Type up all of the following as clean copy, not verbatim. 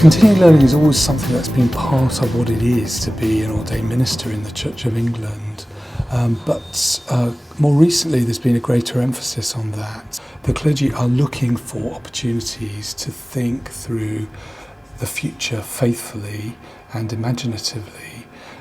Continuing learning is always something that's been part of what it is to be an ordained minister in the Church of England. But more recently there's been a greater emphasis on that. The clergy are looking for opportunities to think through the future faithfully and imaginatively.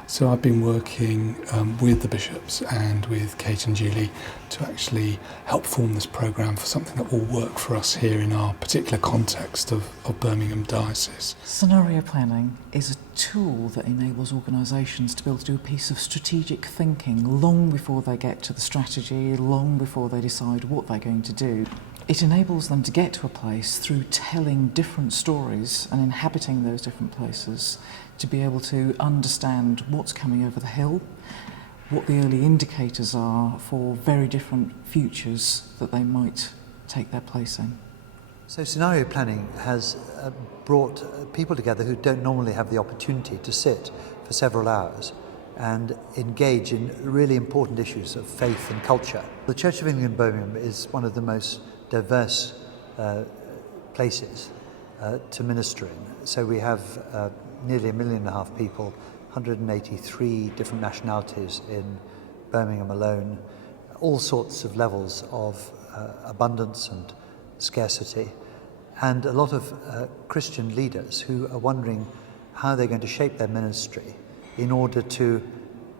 So I've been working with the bishops and with Kate and Julie to actually help form this programme for something that will work for us here in our particular context of Birmingham Diocese. Scenario planning is a tool that enables organisations to be able to do a piece of strategic thinking long before they get to the strategy, long before they decide what they're going to do. It enables them to get to a place through telling different stories and inhabiting those different places to be able to understand what's coming over the hill, what the early indicators are for very different futures that they might take their place in. So scenario planning has brought people together who don't normally have the opportunity to sit for several hours and engage in really important issues of faith and culture. The Church of England in Birmingham is one of the most diverse places to minister in. So we have nearly 1.5 million people, 183 different nationalities in Birmingham alone, all sorts of levels of abundance and scarcity, and a lot of Christian leaders who are wondering how they're going to shape their ministry in order to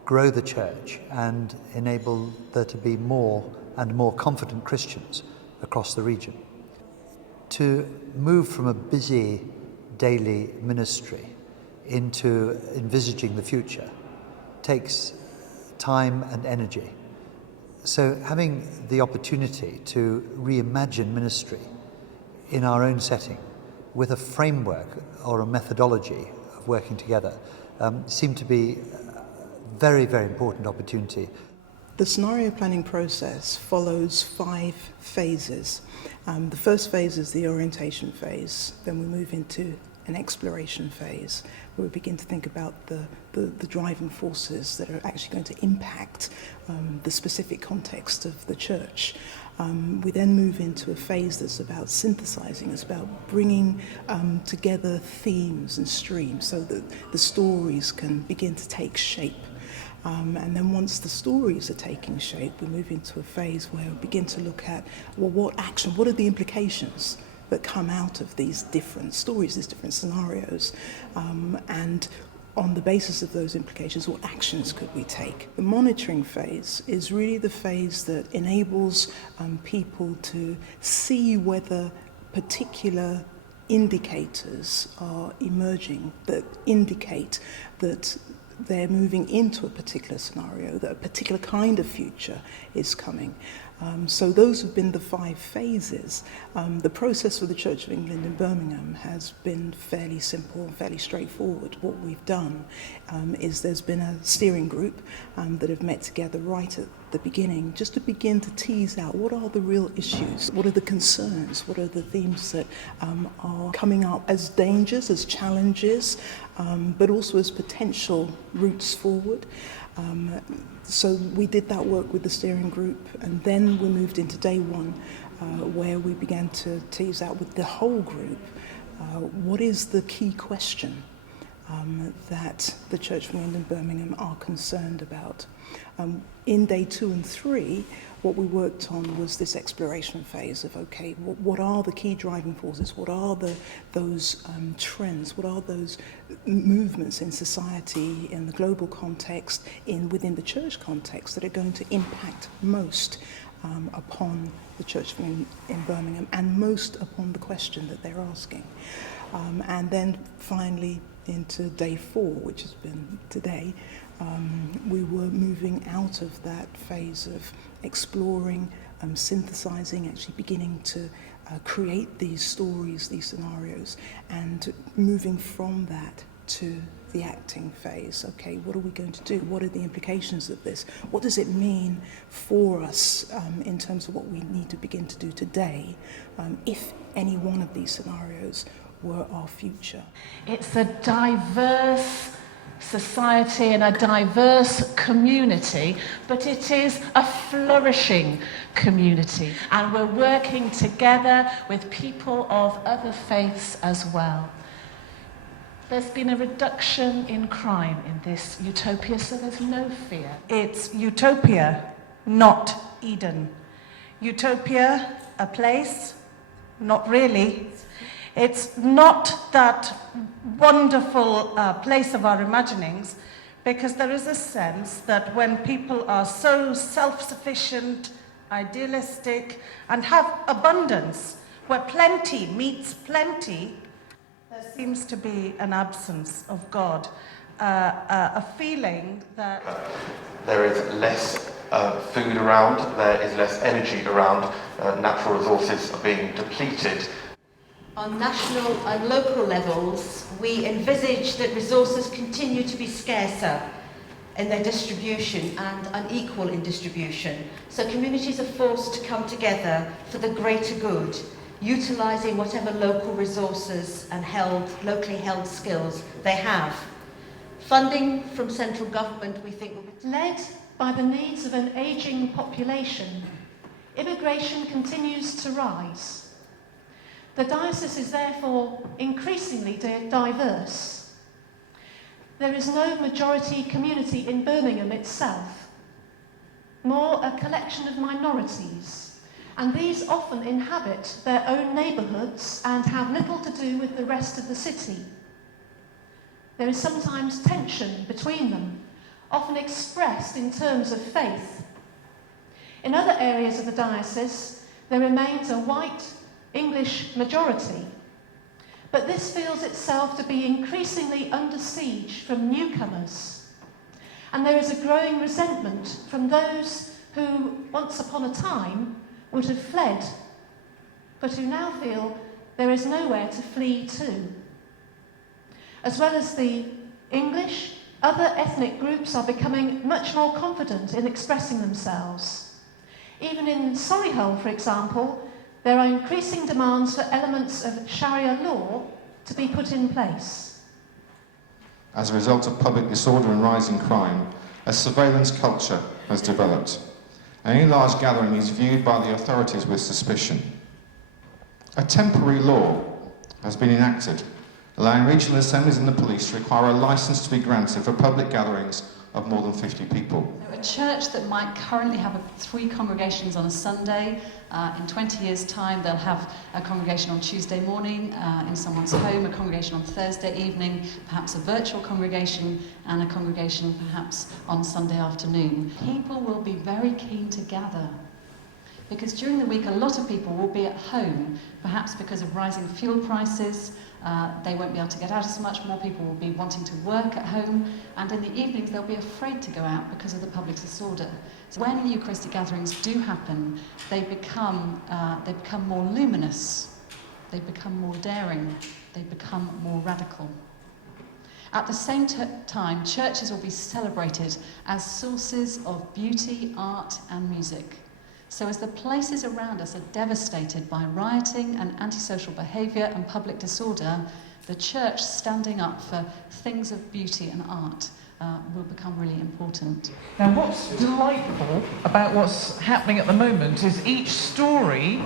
grow the church and enable there to be more and more confident Christians across the region. To move from a busy daily ministry into envisaging the future takes time and energy. So having the opportunity to reimagine ministry in our own setting with a framework or a methodology of working together seemed to be a very, very important opportunity. The scenario planning process follows 5 phases. The first phase is the orientation phase. Then we move into an exploration phase where we begin to think about the driving forces that are actually going to impact the specific context of the church. We then move into a phase that's about synthesizing. It's about bringing together themes and streams so that the stories can begin to take shape. And then once the stories are taking shape, we move into a phase where we begin to look at, well, what are the implications that come out of these different stories, these different scenarios, and on the basis of those implications, what actions could we take? The monitoring phase is really the phase that enables people to see whether particular indicators are emerging that indicate that they're moving into a particular scenario, that a particular kind of future is coming. So those have been the 5 phases. The process for the Church of England in Birmingham has been fairly simple and fairly straightforward. What we've done is there's been a steering group that have met together right at the beginning just to begin to tease out what are the real issues, what are the concerns, what are the themes that are coming up as dangers, as challenges, but also as potential routes forward. So we did that work with the steering group, and then we moved into day 1 where we began to tease out with the whole group what is the key question that the Church of England in Birmingham are concerned about. In day 2 and 3, what we worked on was this exploration phase of, okay, what are the key driving forces? What are those trends? What are those movements in society, in the global context, within the church context that are going to impact most upon the Church of England in Birmingham and most upon the question that they're asking? And then finally into day 4, which has been today, we were moving out of that phase of exploring, synthesizing, actually beginning to create these stories, these scenarios, and moving from that to the acting phase. Okay, what are we going to do? What are the implications of this? What does it mean for us in terms of what we need to begin to do today if any one of these scenarios were our future? It's a diverse society and a diverse community, but it is a flourishing community, and we're working together with people of other faiths as well. There's been a reduction in crime in this utopia, so there's no fear. It's utopia, not Eden. Utopia, a place, not really. It's not that wonderful place of our imaginings, because there is a sense that when people are so self-sufficient, idealistic, and have abundance, where plenty meets plenty, there seems to be an absence of God, a feeling that there is less food around, there is less energy around, natural resources are being depleted. On national and local levels, we envisage that resources continue to be scarcer in their distribution and unequal in distribution. So communities are forced to come together for the greater good, utilising whatever local resources and locally held skills they have. Funding from central government, we think, will be led by the needs of an ageing population. Immigration continues to rise. The diocese is therefore increasingly diverse. There is no majority community in Birmingham itself, more a collection of minorities, and these often inhabit their own neighbourhoods and have little to do with the rest of the city. There is sometimes tension between them, often expressed in terms of faith. In other areas of the diocese, there remains a white English majority, but this feels itself to be increasingly under siege from newcomers. And there is a growing resentment from those who, once upon a time, would have fled, but who now feel there is nowhere to flee to. As well as the English, other ethnic groups are becoming much more confident in expressing themselves. Even in Solihull, for example, there are increasing demands for elements of Sharia law to be put in place. As a result of public disorder and rising crime, a surveillance culture has developed. Any large gathering is viewed by the authorities with suspicion. A temporary law has been enacted, allowing regional assemblies and the police to require a licence to be granted for public gatherings of more than 50 people. A church that might currently have 3 congregations on a Sunday, in 20 years' time they'll have a congregation on Tuesday morning in someone's home, a congregation on Thursday evening, perhaps a virtual congregation, and a congregation perhaps on Sunday afternoon. People will be very keen to gather, because during the week a lot of people will be at home, perhaps because of rising fuel prices. They won't be able to get out as much, more people will be wanting to work at home, and in the evenings they'll be afraid to go out because of the public disorder. So when Eucharistic gatherings do happen, they become more luminous, they become more daring, they become more radical. At the same time, churches will be celebrated as sources of beauty, art and music. So as the places around us are devastated by rioting and antisocial behaviour and public disorder, the church standing up for things of beauty and art will become really important. Now, what's delightful about what's happening at the moment is each story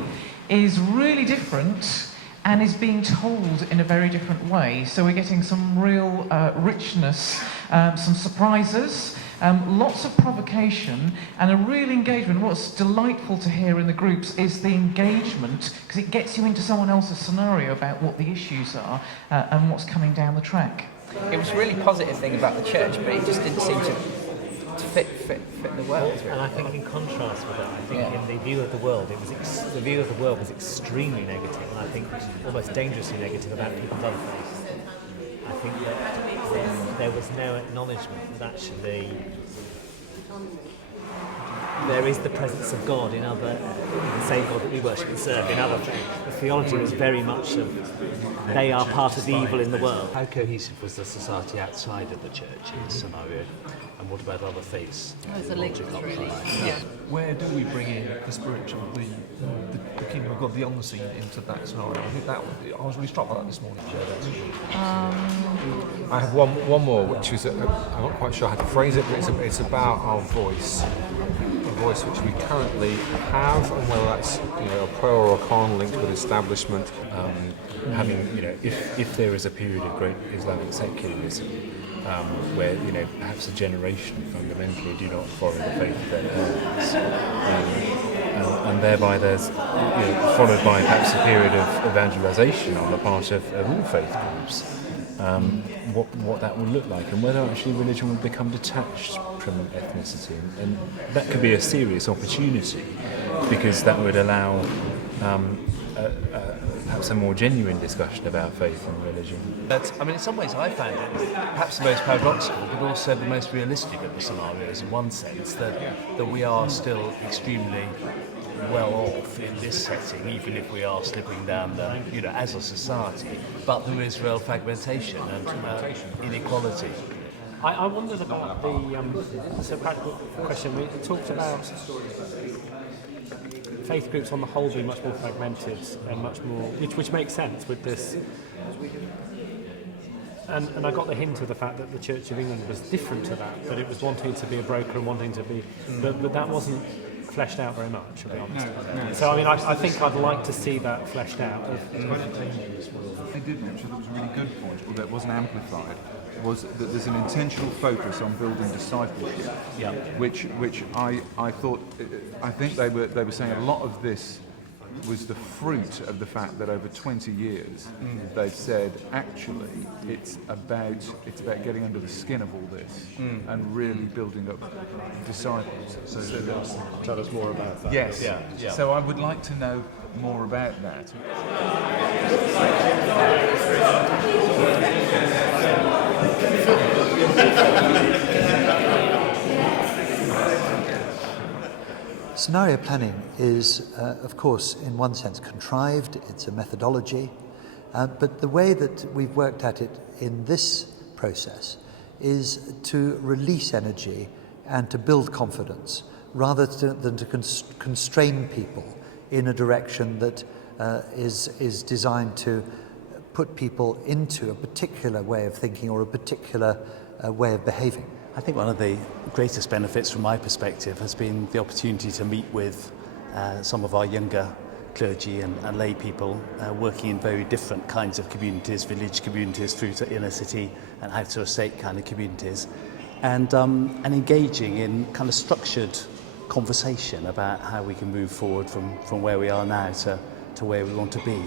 is really different and is being told in a very different way. So we're getting some real richness, some surprises, lots of provocation and a real engagement. What's delightful to hear in the groups is the engagement, because it gets you into someone else's scenario about what the issues are and what's coming down the track. It was a really positive thing about the church, but it just didn't seem to fit the world. Really. And I think in contrast with that, I think in the view of the world, the view of the world was extremely negative, and I think almost dangerously negative about people's other faiths. I think that there was no acknowledgement that actually there is the presence of God in the same God that we worship and serve in other faiths. The theology was very much of they are part of the evil in the world. How cohesive was the society outside of the church in this scenario? And what about other faiths? There's a link, really. Yeah. Where do we bring in the spiritual, the kingdom of God, the unseen, into that scenario? I think I was really struck by that this morning. I have one more, which is I'm not quite sure how to phrase it, but it's about our voice. A voice which we currently have, and whether that's a pro or a con linked with establishment, having if there is a period of great Islamic secularism where perhaps a generation fundamentally do not follow the faith of their parents, and thereby there's followed by perhaps a period of evangelisation on the part of all faith groups. What that would look like, and whether actually religion would become detached from ethnicity, and that could be a serious opportunity, because that would allow perhaps a more genuine discussion about faith and religion. In some ways I found it perhaps the most paradoxical, but also the most realistic of the scenarios, in one sense, that we are still extremely well off in this setting, even if we are slipping down as a society, but there is real fragmentation and inequality. I wondered about the practical question. We talked about faith groups on the whole being much more fragmented and much more, which makes sense with this. And I got the hint of the fact that the Church of England was different to that it was wanting to be a broker and wanting to be, but that wasn't fleshed out very much, to be honest. No. So I think I'd like to see that fleshed out. I did mention that was a really good point, although it wasn't amplified, was that there's an intentional focus on building discipleship, which I thought, I think they were saying a lot of this was the fruit of the fact that over 20 years they've said actually it's about getting under the skin of all this and really building up disciples. So tell us more about that. Yes. Yeah. So I would like to know more about that. Scenario planning is, of course, in one sense contrived, it's a methodology, but the way that we've worked at it in this process is to release energy and to build confidence, rather than to constrain people in a direction that is designed to put people into a particular way of thinking or a particular way of behaving. I think one of the greatest benefits from my perspective has been the opportunity to meet with some of our younger clergy and lay people working in very different kinds of communities, village communities through to inner city and outer estate kind of communities, and engaging in kind of structured conversation about how we can move forward from where we are now to where we want to be.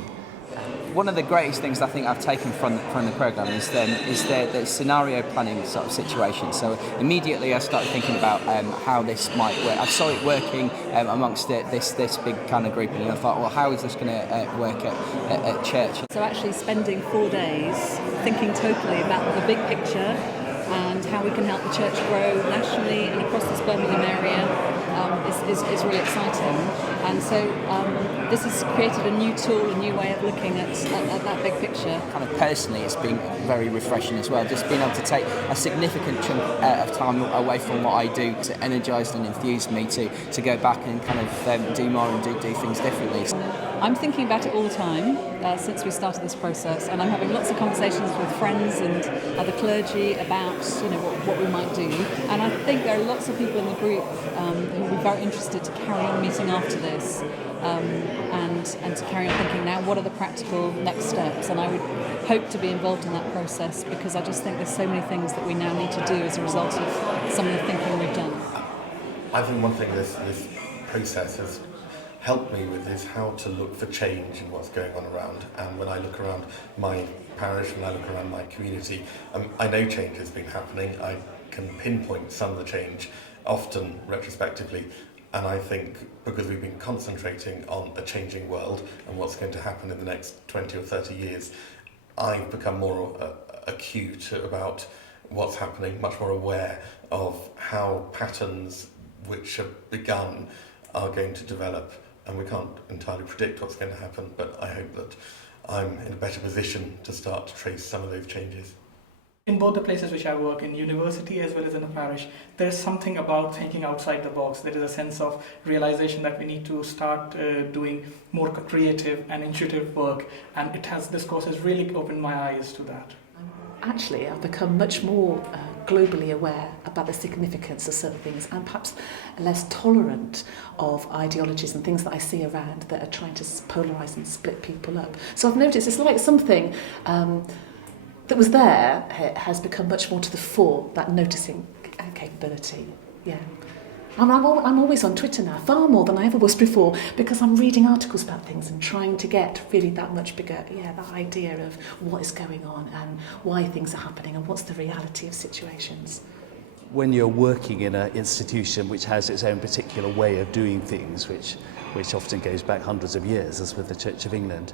One of the greatest things I think I've taken from the programme is the scenario planning sort of situation. So immediately I started thinking about how this might work. I saw it working amongst this big kind of group, and I thought, well, how is this going to work at church? So actually spending 4 days thinking totally about the big picture and how we can help the church grow nationally and across this Birmingham area is really exciting. And so this has created a new tool, a new way of looking at that big picture. Kind of personally, it's been very refreshing as well, just being able to take a significant chunk of time away from what I do to energise and enthuse me to go back and kind of do more and do things differently. I'm thinking about it all the time since we started this process, and I'm having lots of conversations with friends and other clergy about what we might do. And I think there are lots of people in the group who will be very interested to carry on meeting after this and to carry on thinking now what are the practical next steps. And I would hope to be involved in that process, because I just think there's so many things that we now need to do as a result of some of the thinking we've done. I think one thing this process has helped me with is how to look for change in what's going on around. And when I look around my parish, when I look around my community, I know change has been happening. I can pinpoint some of the change, often retrospectively. And I think because we've been concentrating on a changing world and what's going to happen in the next 20 or 30 years, I've become more acute about what's happening, much more aware of how patterns which have begun are going to develop. And we can't entirely predict what's going to happen, but I hope that I'm in a better position to start to trace some of those changes. In both the places which I work, in university as well as in the parish, there's something about thinking outside the box. There is a sense of realization that we need to start doing more creative and intuitive work, and this course has really opened my eyes to that. Actually, I've become much more globally aware about the significance of certain things and perhaps less tolerant of ideologies and things that I see around that are trying to polarise and split people up. So I've noticed it's like something that was there has become much more to the fore, that noticing capability. Yeah. I'm always on Twitter now, far more than I ever was before, because I'm reading articles about things and trying to get really that much bigger, that idea of what is going on and why things are happening and what's the reality of situations. When you're working in an institution which has its own particular way of doing things, which often goes back hundreds of years, as with the Church of England,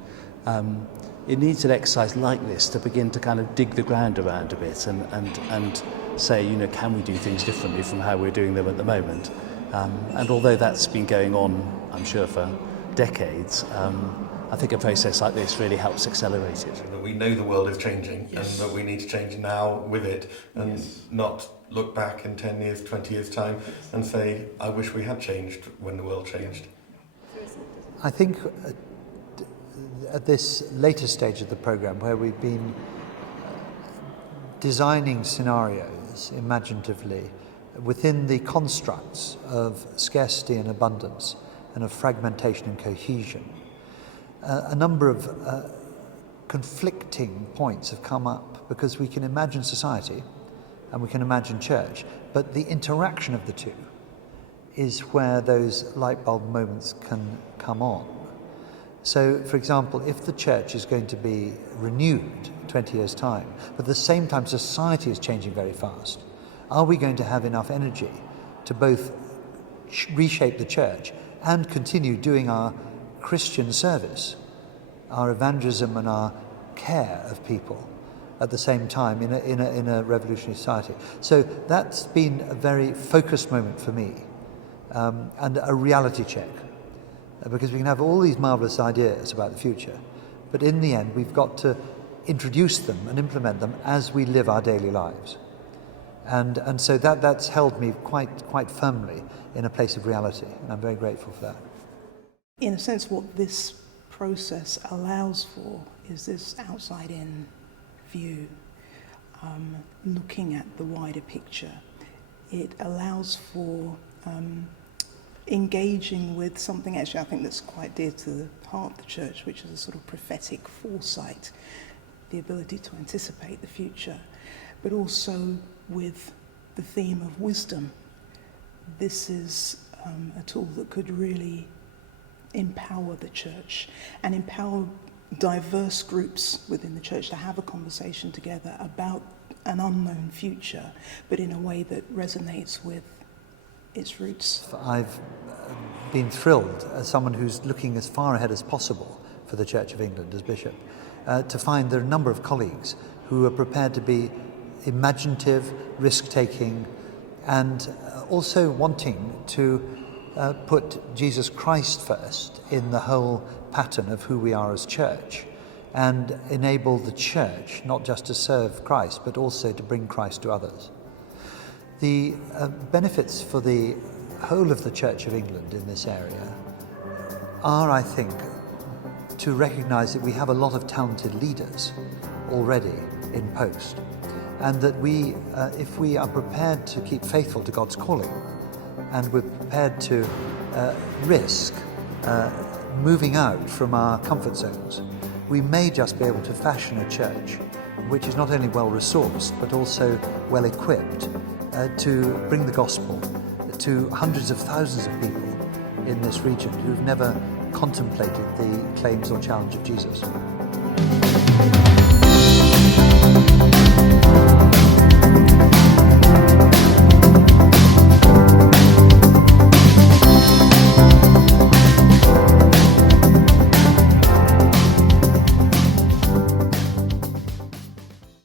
it needs an exercise like this to begin to kind of dig the ground around a bit and say, can we do things differently from how we're doing them at the moment? And although that's been going on, I'm sure, for decades, I think a process like this really helps accelerate it. That we know the world is changing, yes, and that we need to change now with it, and yes, not look back in 10 years, 20 years' time and say, I wish we had changed when the world changed. I think at this later stage of the programme, where we've been designing scenarios imaginatively within the constructs of scarcity and abundance and of fragmentation and cohesion, a number of conflicting points have come up, because we can imagine society and we can imagine church, but the interaction of the two is where those light bulb moments can come on. So, for example, if the church is going to be renewed in 20 years' time, but at the same time society is changing very fast, are we going to have enough energy to both reshape the church and continue doing our Christian service, our evangelism and our care of people at the same time in a revolutionary society? So that's been a very focused moment for me, and a reality check. Because we can have all these marvellous ideas about the future, but in the end we've got to introduce them and implement them as we live our daily lives. And so that's held me quite firmly in a place of reality, and I'm very grateful for that. In a sense, what this process allows for is this outside-in view, looking at the wider picture. It allows for engaging with something actually I think that's quite dear to the heart of the church, which is a sort of prophetic foresight, the ability to anticipate the future, but also with the theme of wisdom. This is a tool that could really empower the church and empower diverse groups within the church to have a conversation together about an unknown future, but in a way that resonates with its roots. I've been thrilled, as someone who's looking as far ahead as possible for the Church of England as Bishop, to find there are a number of colleagues who are prepared to be imaginative, risk-taking, and also wanting to put Jesus Christ first in the whole pattern of who we are as church, and enable the church not just to serve Christ, but also to bring Christ to others. The benefits for the whole of the Church of England in this area are, I think, to recognise that we have a lot of talented leaders already in post, and that we, if we are prepared to keep faithful to God's calling, and we're prepared to risk moving out from our comfort zones, we may just be able to fashion a church which is not only well resourced but also well equipped to bring the gospel to hundreds of thousands of people in this region who've never contemplated the claims or challenge of Jesus.